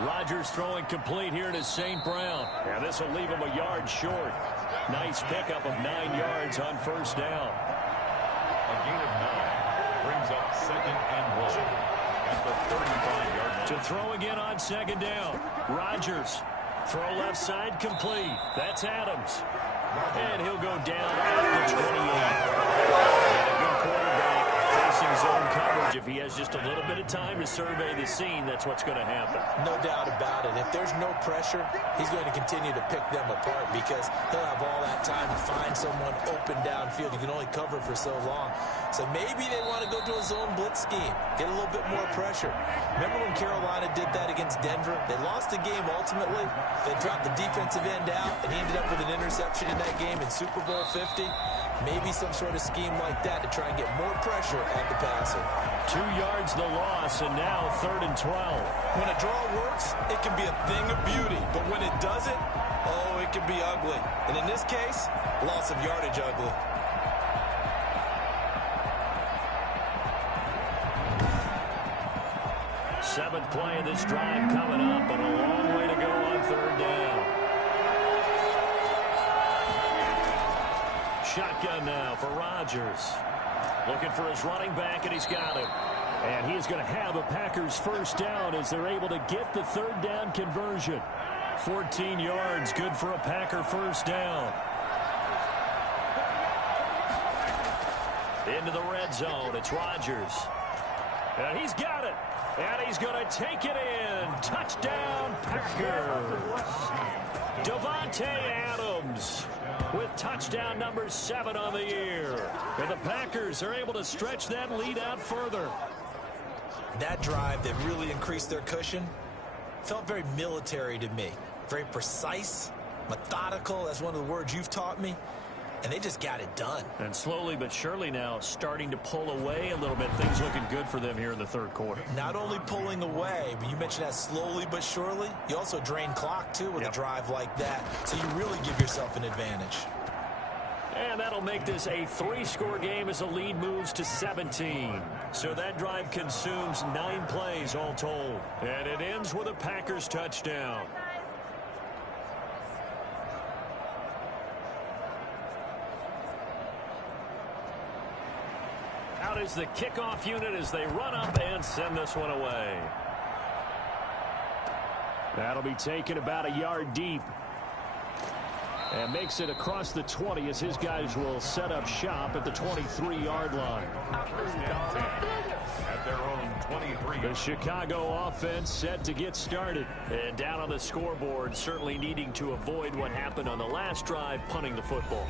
Rodgers throwing complete here to St. Brown. Yeah, this will leave him a yard short. Nice pickup of 9 yards on first down. A gain of 9 brings up 2nd and 1 at the 35-yard line. To throw again on second down. Rodgers. Throw left side complete. That's Adams. And he'll go down at the 28. And a good quarterback facing zone coverage. If he has just a little bit of time to survey the scene, that's what's going to happen. No doubt about it. If there's no pressure, he's going to continue to pick them apart because he'll have all that time to find someone open downfield. You can only cover for so long. So maybe they want to go to a zone blitz scheme, get a little bit more pressure. Remember when Carolina did that against Denver? They lost the game ultimately. They dropped the defensive end out, and he ended up with an interception in that game in Super Bowl 50. Maybe some sort of scheme like that to try and get more pressure at the passer. 2 yards the loss, and now 3rd and 12. When a draw works, it can be a thing of beauty. But when it doesn't, oh, it can be ugly. And in this case, loss of yardage ugly. Seventh play of this drive coming up, but a long way to go on third down. Shotgun now for Rodgers. Looking for his running back, and he's got him. And he's going to have a Packers first down as they're able to get the third down conversion. 14 yards, good for a Packer first down. Into the red zone, it's Rodgers. And he's got it. And he's going to take it in. Touchdown, Packers. Davante Adams with touchdown number 7 on the year. And the Packers are able to stretch that lead out further. That drive that really increased their cushion felt very military to me. Very precise, methodical. That's one of the words you've taught me. And they just got it done. And slowly but surely now starting to pull away a little bit. Things looking good for them here in the third quarter. Not only pulling away, but you mentioned that slowly but surely. You also drain clock, too, with a drive like that. So you really give yourself an advantage. And that'll make this a 3-score game as the lead moves to 17. So that drive consumes 9 plays all told. And it ends with a Packers touchdown. Out is the kickoff unit as they run up and send this one away. That'll be taken about a yard deep. And makes it across the 20 as his guys will set up shop at the 23-yard line. At their own 23. The Chicago offense set to get started. And down on the scoreboard, certainly needing to avoid what happened on the last drive, punting the football.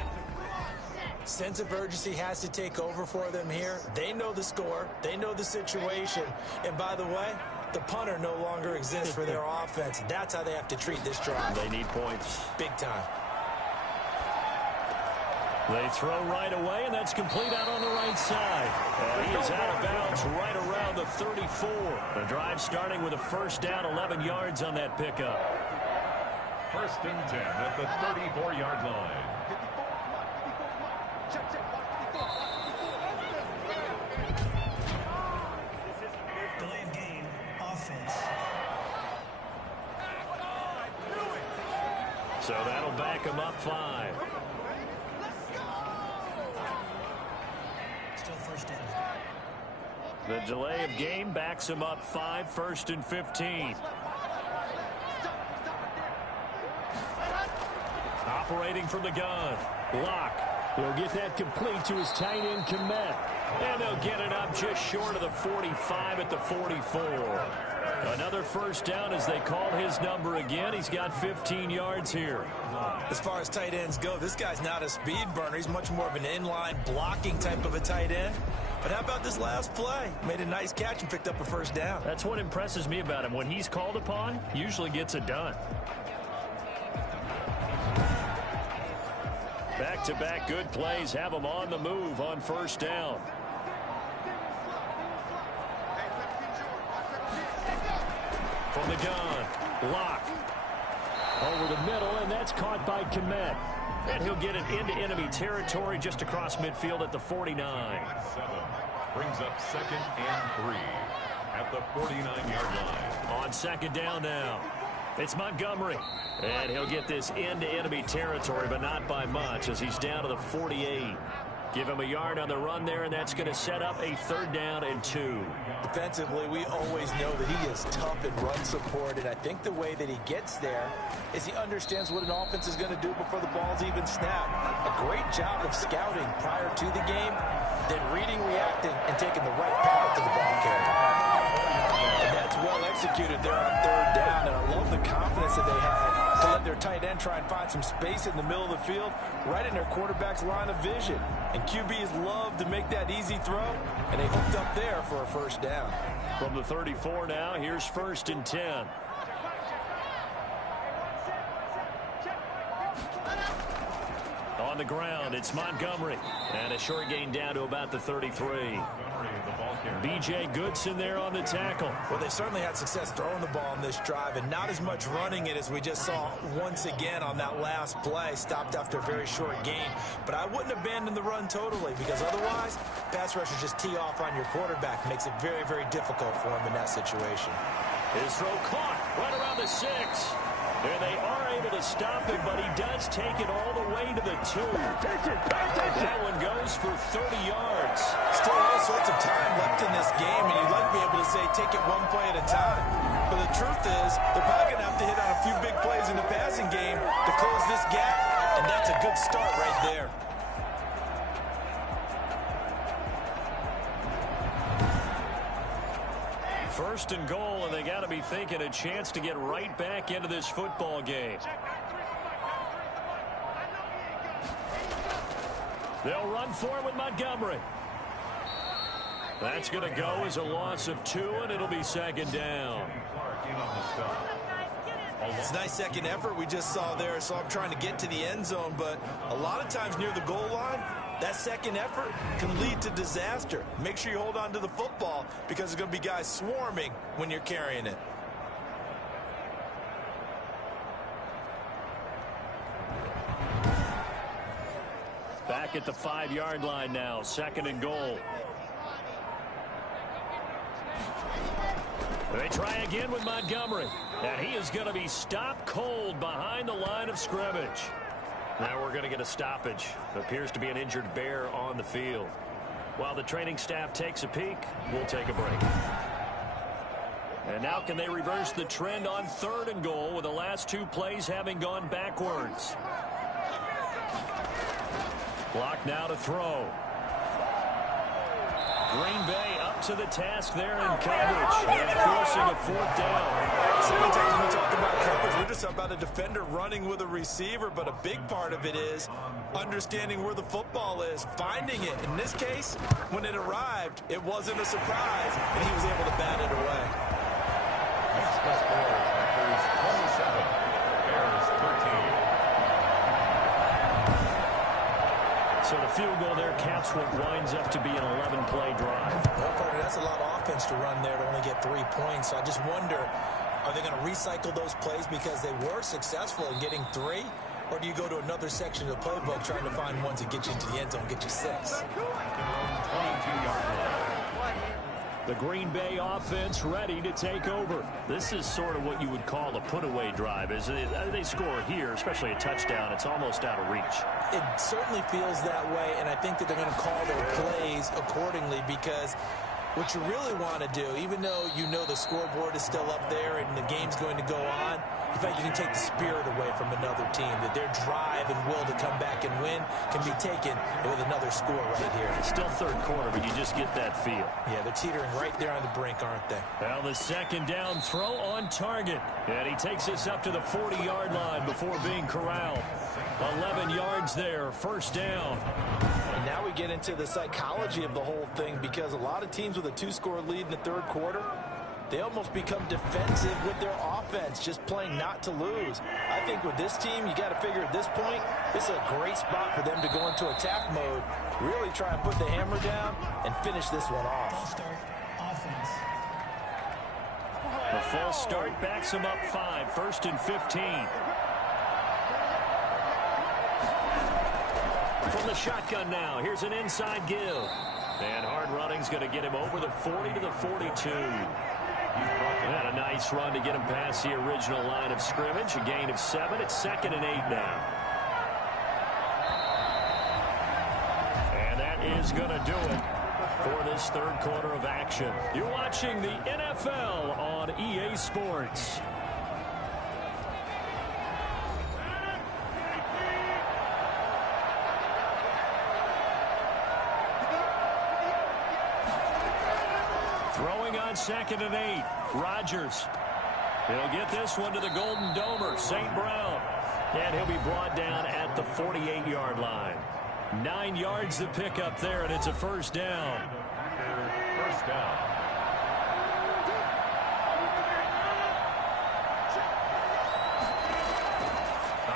Sense of urgency has to take over for them here. They know the score. They know the situation. And by the way, the punter no longer exists for their offense. That's how they have to treat this drive. They need points. Big time. They throw right away, and that's complete out on the right side. And he is out of bounds right around the 34. The drive starting with a first down, 11 yards on that pickup. First and 10 at the 34-yard line. Delay of game, offense. So that'll back him up 5. Still first down. The delay of game backs him up 5, first and 15. Operating from the gun. Lock. He'll get that complete to his tight end, Komet. And they'll get it up just short of the 45 at the 44. Another first down as they call his number again. He's got 15 yards here. As far as tight ends go, this guy's not a speed burner. He's much more of an inline blocking type of a tight end. But how about this last play? Made a nice catch and picked up a first down. That's what impresses me about him. When he's called upon, usually gets it done. Back-to-back good plays have him on the move on first down. From the gun, Lock. Over the middle, and that's caught by Komet. And he'll get it into enemy territory just across midfield at the 49. 7 brings up second and 3 at the 49-yard line. On second down now. It's Montgomery. And he'll get this into enemy territory, but not by much as he's down to the 48. Give him a yard on the run there, and that's going to set up a third down and 2. Defensively, we always know that he is tough in run support, and I think the way that he gets there is he understands what an offense is going to do before the ball's even snapped. A great job of scouting prior to the game, then reading, reacting, and taking the right path to the ball carrier. And that's well executed there on third down, and I love the confidence that they had to let their tight end try and find some space in the middle of the field, right in their quarterback's line of vision. And QBs love to make that easy throw, and they hooked up there for a first down. From the 34 now, here's first and 10. On the ground, it's Montgomery. And a short gain down to about the 33. Montgomery, the ball B.J. Goodson there on the tackle. Well, they certainly had success throwing the ball in this drive, and not as much running it as we just saw once again on that last play. Stopped after a very short gain. But I wouldn't abandon the run totally, because otherwise, pass rushers just tee off on your quarterback. Makes it very, very difficult for him in that situation. His throw caught right around the 6. And they are able to stop him, but he does take it all the way to the 2. That one goes for 30 yards. Still all sorts of time left in this game, and you'd like to be able to say take it one play at a time. But the truth is, they're probably going to have to hit on a few big plays in the passing game to close this gap, and that's a good start right there. First and goal, and they got to be thinking a chance to get right back into this football game. They'll run for it with Montgomery. That's going to go as a loss of 2, and it'll be second down. It's a nice second effort we just saw there, so I'm trying to get to the end zone, but a lot of times near the goal line, that second effort can lead to disaster. Make sure you hold on to the football, because there's going to be guys swarming when you're carrying it. Back at the 5-yard line now, second and goal. They try again with Montgomery, and he is going to be stopped cold behind the line of scrimmage. Now we're going to get a stoppage. Appears to be an injured Bear on the field. While the training staff takes a peek, we'll take a break. And now can they reverse the trend on third and goal with the last 2 plays having gone backwards? Block now to throw. Green Bay up to the task there in coverage and forcing a 4th down. Sometimes when we talk about coverage, we're just about a defender running with a receiver, but a big part of it is understanding where the football is, finding it. In this case, when it arrived, it wasn't a surprise, and he was able to bat it away. Next the score, Packers 27, Bears 13. So the field goal there caps what winds up to be an 11-play drive. Well, Carter, that's a lot of offense to run there to only get 3 points. So I just wonder, are they going to recycle those plays because they were successful in getting 3? Or do you go to another section of the playbook trying to find ones that get you into the end zone, get you 6? 22-yard line. The Green Bay offense ready to take over. This is sort of what you would call a put-away drive. Is it? They score here, especially a touchdown. It's almost out of reach. It certainly feels that way, and I think that they're going to call their plays accordingly, because what you really want to do, even though you know the scoreboard is still up there and the game's going to go on, you think you can take the spirit away from another team, that their drive and will to come back and win can be taken with another score right here. It's still third quarter, but you just get that feel. Yeah, they're teetering right there on the brink, aren't they? Well, the second down throw on target. And he takes us up to the 40-yard line before being corralled. 11 yards there, first down. And now we get into the psychology of the whole thing, because a lot of teams with a 2-score lead in the third quarter, they almost become defensive with their offense, just playing not to lose. I think with this team, you got to figure at this point, this is a great spot for them to go into attack mode, really try and put the hammer down and finish this one off. Start offense. The false start backs him up 5, first and 15. From the shotgun now, here's an inside give. And hard running's going to get him over the 40 to the 42. And a nice run to get him past the original line of scrimmage. A gain of 7. It's 2nd and 8 now. And that is going to do it for this third quarter of action. You're watching the NFL on EA Sports. Throwing on 2nd and 8. Rodgers. He'll get this one to the Golden Domer, St. Brown. And he'll be brought down at the 48-yard line. 9 yards to pick up there, and it's a first down. First down.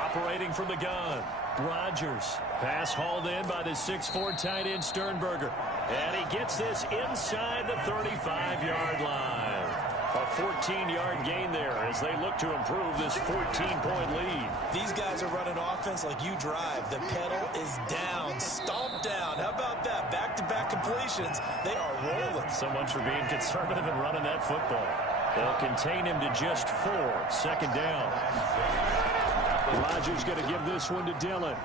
Operating from the gun. Rodgers. Pass hauled in by the 6'4" tight end Sternberger. And he gets this inside the 35-yard line. A 14-yard gain there as they look to improve this 14-point lead. These guys are running offense like you drive. The pedal is down, stomped down. How about that? Back-to-back completions. They are rolling. So much for being conservative and running that football. They'll contain him to just 4. Second down. Rodgers going to give this one to Dillon.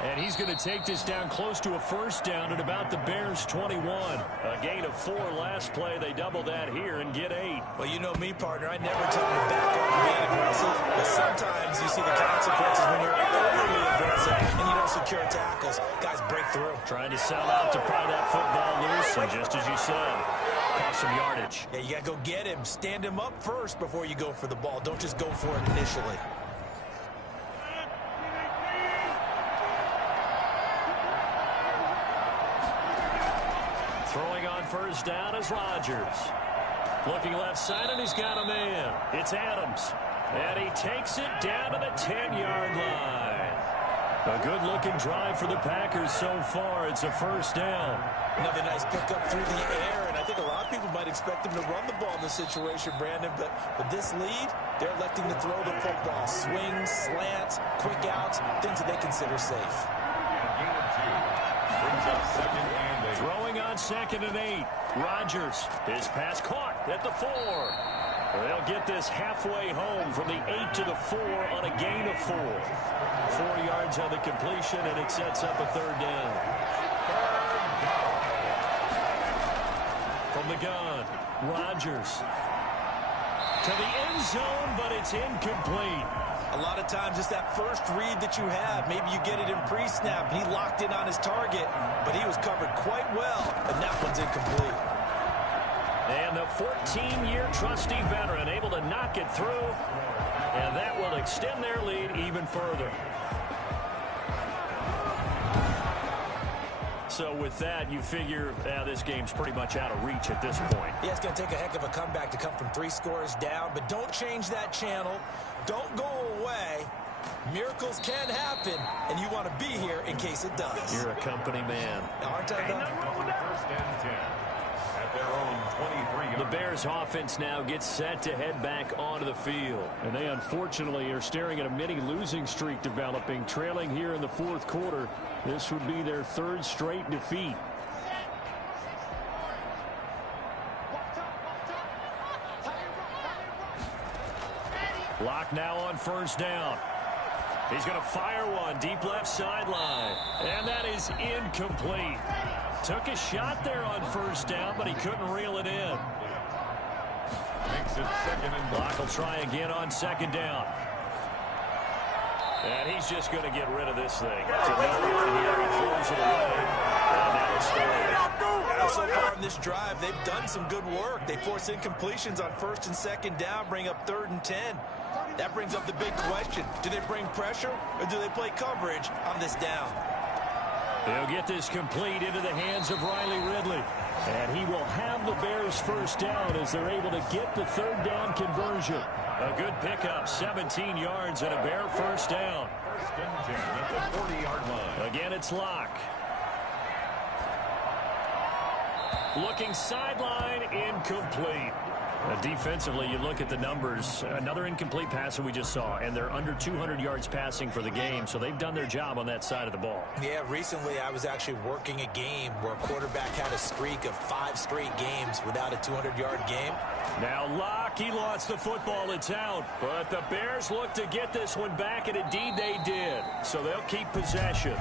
And he's going to take this down close to a first down at about the Bears' 21. A gain of 4 last play. They double that here and get 8. Well, you know me, partner. I never tell them to back off and being aggressive. But sometimes you see the consequences when you're overly aggressive and you don't secure tackles. Guys break through. Trying to sell out to pry that football loose. And just as you said, cost some yardage. Yeah, you got to go get him. Stand him up first before you go for the ball. Don't just go for it initially. Throwing on first down is Rodgers. Looking left side, and he's got a man. It's Adams. And he takes it down to the 10-yard line. A good-looking drive for the Packers so far. It's a first down. Another nice pickup through the air, and I think a lot of people might expect them to run the ball in this situation, Brandon, but with this lead, they're electing to throw the football. Swings, slants, quick outs, things that they consider safe. Brings up second and 8. Throwing on 2nd and 8. Rodgers. His pass caught at the 4. They'll get this halfway home from the 8 to the 4 on a gain of 4. 4 yards on the completion, and it sets up a third down. From the gun, Rodgers. To the end zone, but it's incomplete. A lot of times it's that first read that you have. Maybe you get it in pre-snap. He locked in on his target, but he was covered quite well, and that one's incomplete. And the 14-year trusty veteran able to knock it through, and that will extend their lead even further. So with that, you figure this game's pretty much out of reach at this point. Yeah, it's going to take a heck of a comeback to come from 3 scores down, but don't change that channel. Don't go away. Miracles can happen, and you want to be here in case it does. You're a company man. Aren't I, though? First and 10 at their own 23. The Bears offense now gets set to head back onto the field. And they unfortunately are staring at a mini losing streak developing, trailing here in the 4th quarter. This would be their 3rd straight defeat. Lock now on first down. He's going to fire one deep left sideline. And that is incomplete. Took a shot there on first down, but he couldn't reel it in. Makes it second and Lock will try again on 2nd down. And he's just going to get rid of this thing. To nowhere here, he throws it away. And now it's third. So far in this drive, they've done some good work. They force incompletions on 1st and 2nd down, bring up 3rd and 10. That brings up the big question. Do they bring pressure or do they play coverage on this down? They'll get this complete into the hands of Riley Ridley. And he will have the Bears first down as they're able to get the 3rd down conversion. A good pickup, 17 yards and a Bear first down. First and 10 at the 40-yard line. Again, it's Lock. Looking sideline, incomplete. Defensively, you look at the numbers. Another incomplete pass that we just saw, and they're under 200 yards passing for the game, so they've done their job on that side of the ball. Yeah, recently I was actually working a game where a quarterback had a streak of 5 straight games without a 200-yard game. Now Lock, he lost the football. It's out. But the Bears look to get this one back, and indeed they did. So they'll keep possession.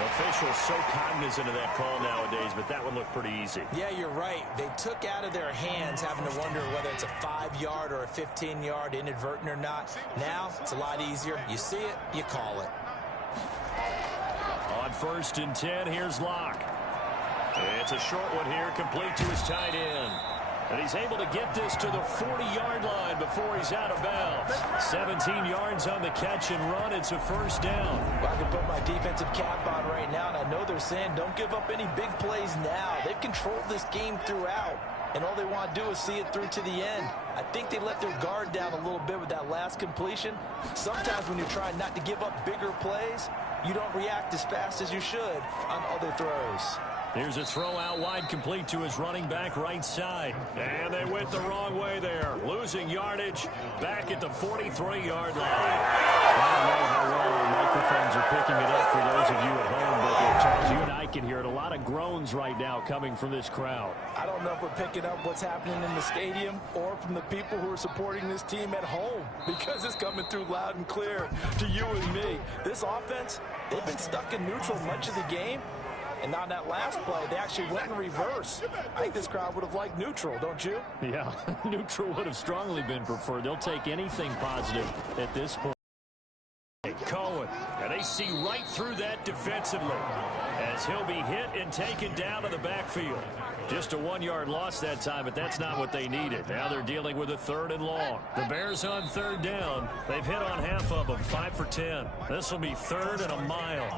Officials so cognizant of that call nowadays, but that one looked pretty easy. Yeah, you're right. They took out of their hands having to wonder whether it's a 5-yard or a 15-yard inadvertent or not. Now, it's a lot easier. You see it, you call it. On 1st and 10, here's Lock. It's a short one here, complete to his tight end. And he's able to get this to the 40-yard line before he's out of bounds. 17 yards on the catch and run. It's a first down. Well, I can put my defensive cap on right now, and I know they're saying don't give up any big plays now. They've controlled this game throughout. and all they want to do is see it through to the end. I think they let their guard down a little bit with that last completion. Sometimes when you're trying not to give up bigger plays, you don't react as fast as you should on other throws. Here's a throw out wide, complete to his running back right side. And they went the wrong way there. Losing yardage back at the 43-yard line. I don't know how well the microphones are picking it up for those of you at home, but Charles, you and I can hear it. A lot of groans right now coming from this crowd. I don't know if we're picking up what's happening in the stadium or from the people who are supporting this team at home, because it's coming through loud and clear to you and me. This offense, they've been stuck in neutral much of the game. And on that last play, they actually went in reverse. I think this crowd would have liked neutral, don't you? Yeah, neutral would have strongly been preferred. They'll take anything positive at this point. Cohen, and they see right through that defensively as he'll be hit and taken down to the backfield. Just a 1-yard loss that time, but that's not what they needed. Now they're dealing with a 3rd and long. The Bears on 3rd down. They've hit on half of them, 5 for 10. This will be 3rd and a mile.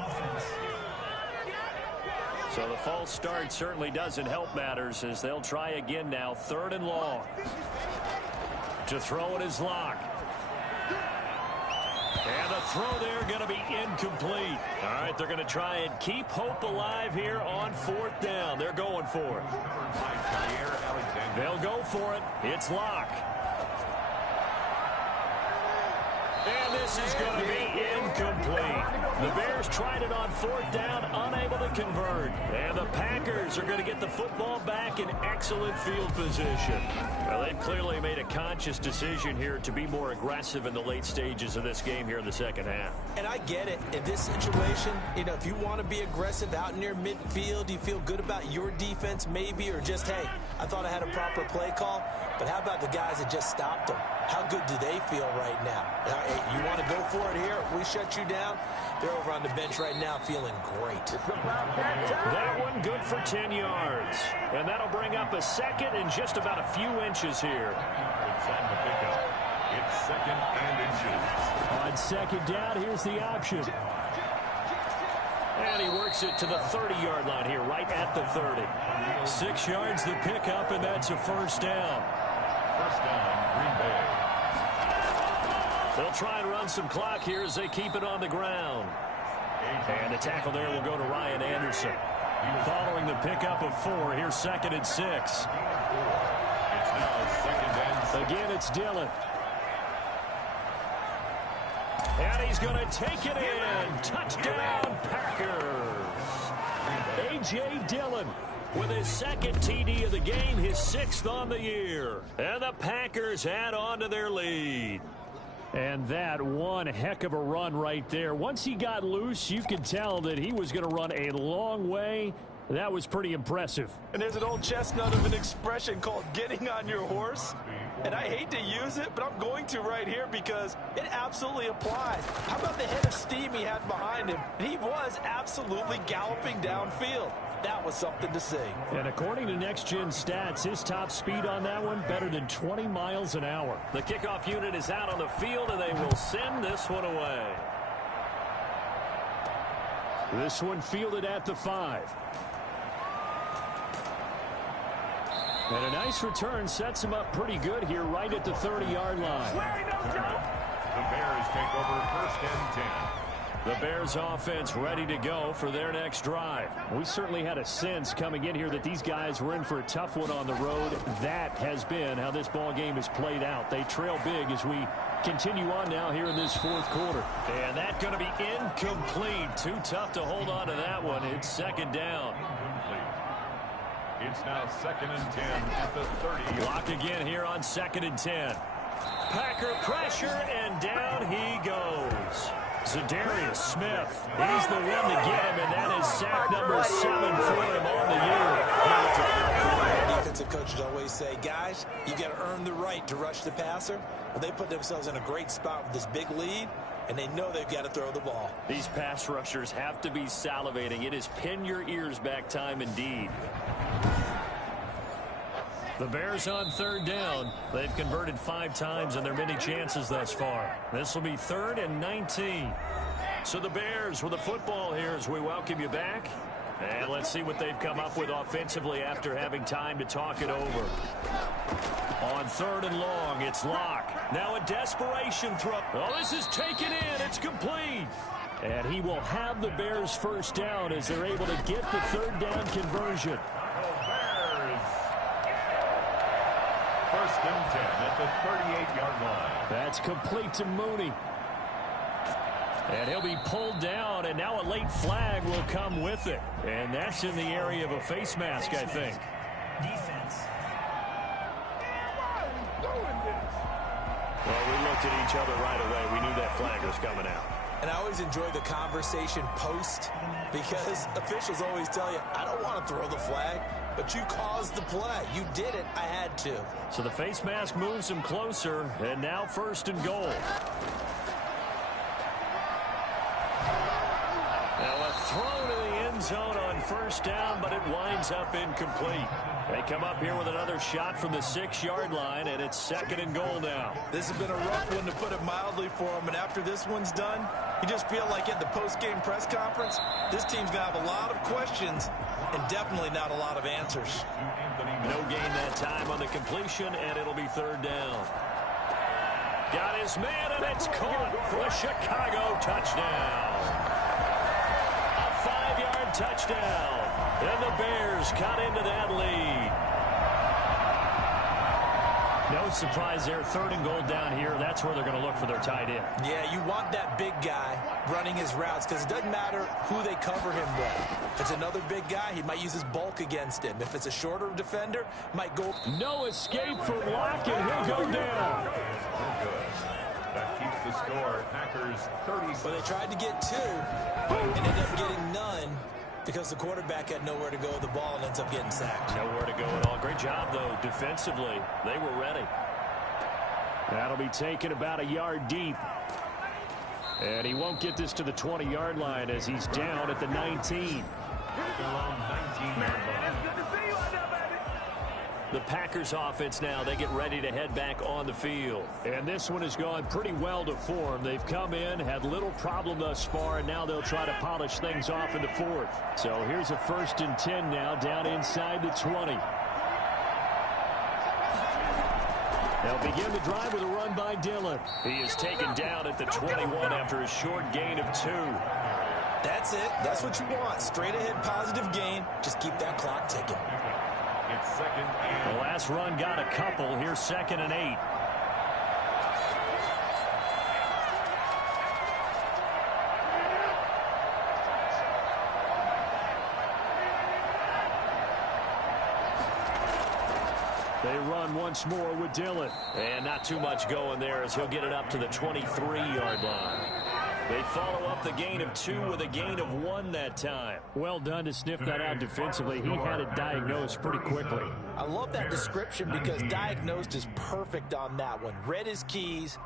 So the false start certainly doesn't help matters as they'll try again now. 3rd and long. To throw it is Locke. And the throw there going to be incomplete. All right, they're going to try and keep hope alive here on 4th down. They're going for it. They'll go for it. It's Locke. And this is going to be incomplete. The Bears tried it on 4th down, unable to convert. And the Packers are going to get the football back in excellent field position. Well, they've clearly made a conscious decision here to be more aggressive in the late stages of this game here in the second half. And I get it. In this situation, you know, if you want to be aggressive out near midfield, you feel good about your defense maybe, or just, hey, I thought I had a proper play call. But how about the guys that just stopped them? How good do they feel right now? Hey, you want to go for it here? We shut you down. They're over on the bench right now feeling great. That one good for 10 yards. And that'll bring up a 2nd and just about a few inches here. It's 2nd and inches. On 2nd down, here's the option. And he works it to the 30-yard line here, right at the 30. 6 yards the pickup, and that's a 1st down. 1st down, Green Bay. They'll try and run some clock here as they keep it on the ground. And the tackle there will go to Ryan Anderson. Following the pickup of 4, here's 2nd and 6. It's now 2nd and 6. Again, it's Dillon. And he's going to take it in. Touchdown, Packers. A.J. Dillon with his 2nd TD of the game, his 6th on the year. And the Packers add on to their lead. And that one heck of a run right there. Once he got loose, you could tell that he was going to run a long way. That was pretty impressive. And there's an old chestnut of an expression called getting on your horse. And I hate to use it, but I'm going to right here because it absolutely applies. How about the head of steam he had behind him? He was absolutely galloping downfield. That was something to see. And according to Next Gen Stats, his top speed on that one better than 20 miles an hour. The kickoff unit is out on the field, and they will send this one away. This one fielded at the 5. And a nice return sets him up pretty good here right at the 30-yard line. The Bears take over 1st and 10. The Bears offense ready to go for their next drive. We certainly had a sense coming in here that these guys were in for a tough one on the road. That has been how this ball game has played out. They trail big as we continue on now here in this 4th quarter. And that's going to be incomplete. Too tough to hold on to that one. It's 2nd down. It's now 2nd and 10 at the 30. Lock again here on 2nd and 10. Packer pressure, and down he goes. Zadarius Smith, he's the one to get him, and that is sack number 7 for him on the year. Defensive coaches always say, guys, you got to earn the right to rush the passer. Well, they put themselves in a great spot with this big lead, and they know they've got to throw the ball. These pass rushers have to be salivating. It is pin your ears back time indeed. The Bears on 3rd down. They've converted 5 times in their many chances thus far. This will be 3rd and 19. So the Bears with the football here as we welcome you back. And let's see what they've come up with offensively after having time to talk it over. On 3rd and long, it's Locke. Now a desperation throw. Oh, this is taken in. It's complete. And he will have the Bears first down as they're able to get the 3rd down conversion. Bears. 1st and 10 at the 38-yard line. That's complete to Mooney. And he'll be pulled down, and now a late flag will come with it. And that's in the area of a face mask, I think. Defense. Well, we looked at each other right away. We knew that flag was coming out. And I always enjoy the conversation post because officials always tell you, I don't want to throw the flag, but you caused the play. You did it. I had to. So the face mask moves him closer, and now 1st and goal. Now a throw to the end zone on 1st down, but it winds up incomplete. They come up here with another shot from the 6-yard line, and it's 2nd and goal now. This has been a rough one, to put it mildly, for him. And after this one's done, you just feel like at the post-game press conference, this team's going to have a lot of questions and definitely not a lot of answers. No gain that time on the completion, and it'll be 3rd down. Got his man, and it's caught for a Chicago touchdown. A 5-yard touchdown. And the Bears cut into that lead. No surprise there. 3rd and goal down here. That's where they're going to look for their tight end. Yeah, you want that big guy running his routes because it doesn't matter who they cover him with. If it's another big guy, he might use his bulk against him. If it's a shorter defender, might go. No escape from Locke, and he'll go down. That keeps the score. Packers 36. But they tried to get 2 and ended up getting none because the quarterback had nowhere to go with the ball and ends up getting sacked. Nowhere to go at all. Great job, though, defensively. They were ready. That'll be taken about a yard deep. And he won't get this to the 20-yard line as he's down at the 19. The Packers offense now, they get ready to head back on the field. And this one has gone pretty well to form. They've come in, had little problem thus far, and now they'll try to polish things off in the 4th. So here's a 1st and 10 now, down inside the 20. They'll begin the drive with a run by Dillon. He is taken down at the 21 after a short gain of 2. That's it. That's what you want. Straight ahead positive gain. Just keep that clock ticking. It's 2nd and. The last run got a couple. Here's 2nd and 8. They run once more with Dillon. And not too much going there as he'll get it up to the 23-yard line. They follow up the gain of 2 with a gain of 1 that time. Well done to sniff that out defensively. He had it diagnosed pretty quickly. I love that description because diagnosed is perfect on that one. Read his keys,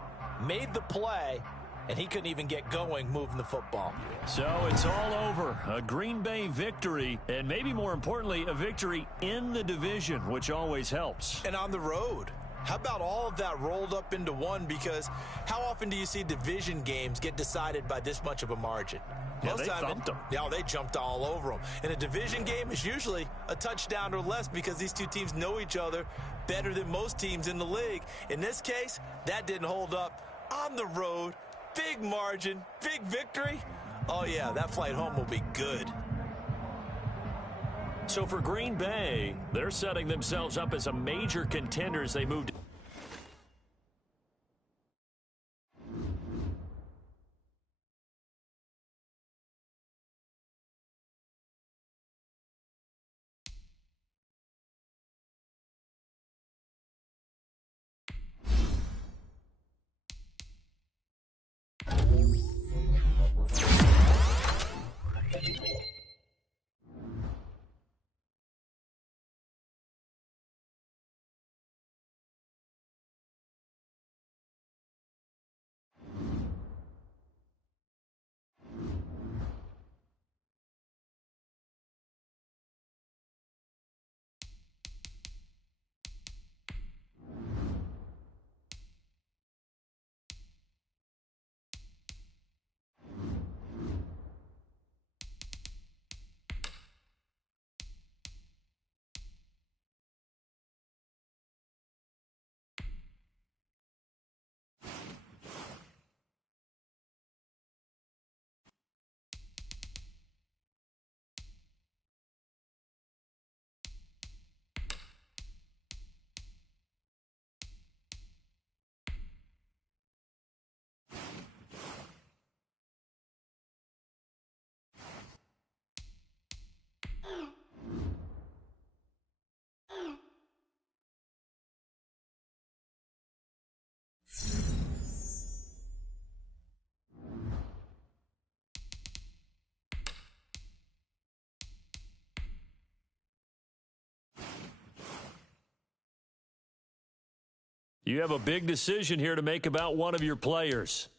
made the play, and he couldn't even get going moving the football. So it's all over. A Green Bay victory, and maybe more importantly, a victory in the division, which always helps. And on the road. How about all of that rolled up into one? Because how often do you see division games get decided by this much of a margin? Yeah, they thumped them. Yeah, they jumped all over them. And a division game is usually a touchdown or less because these two teams know each other better than most teams in the league. In this case, that didn't hold up. On the road, big margin, big victory. Oh, yeah, that flight home will be good. So for Green Bay, they're setting themselves up as a major contender as they move. You have a big decision here to make about one of your players.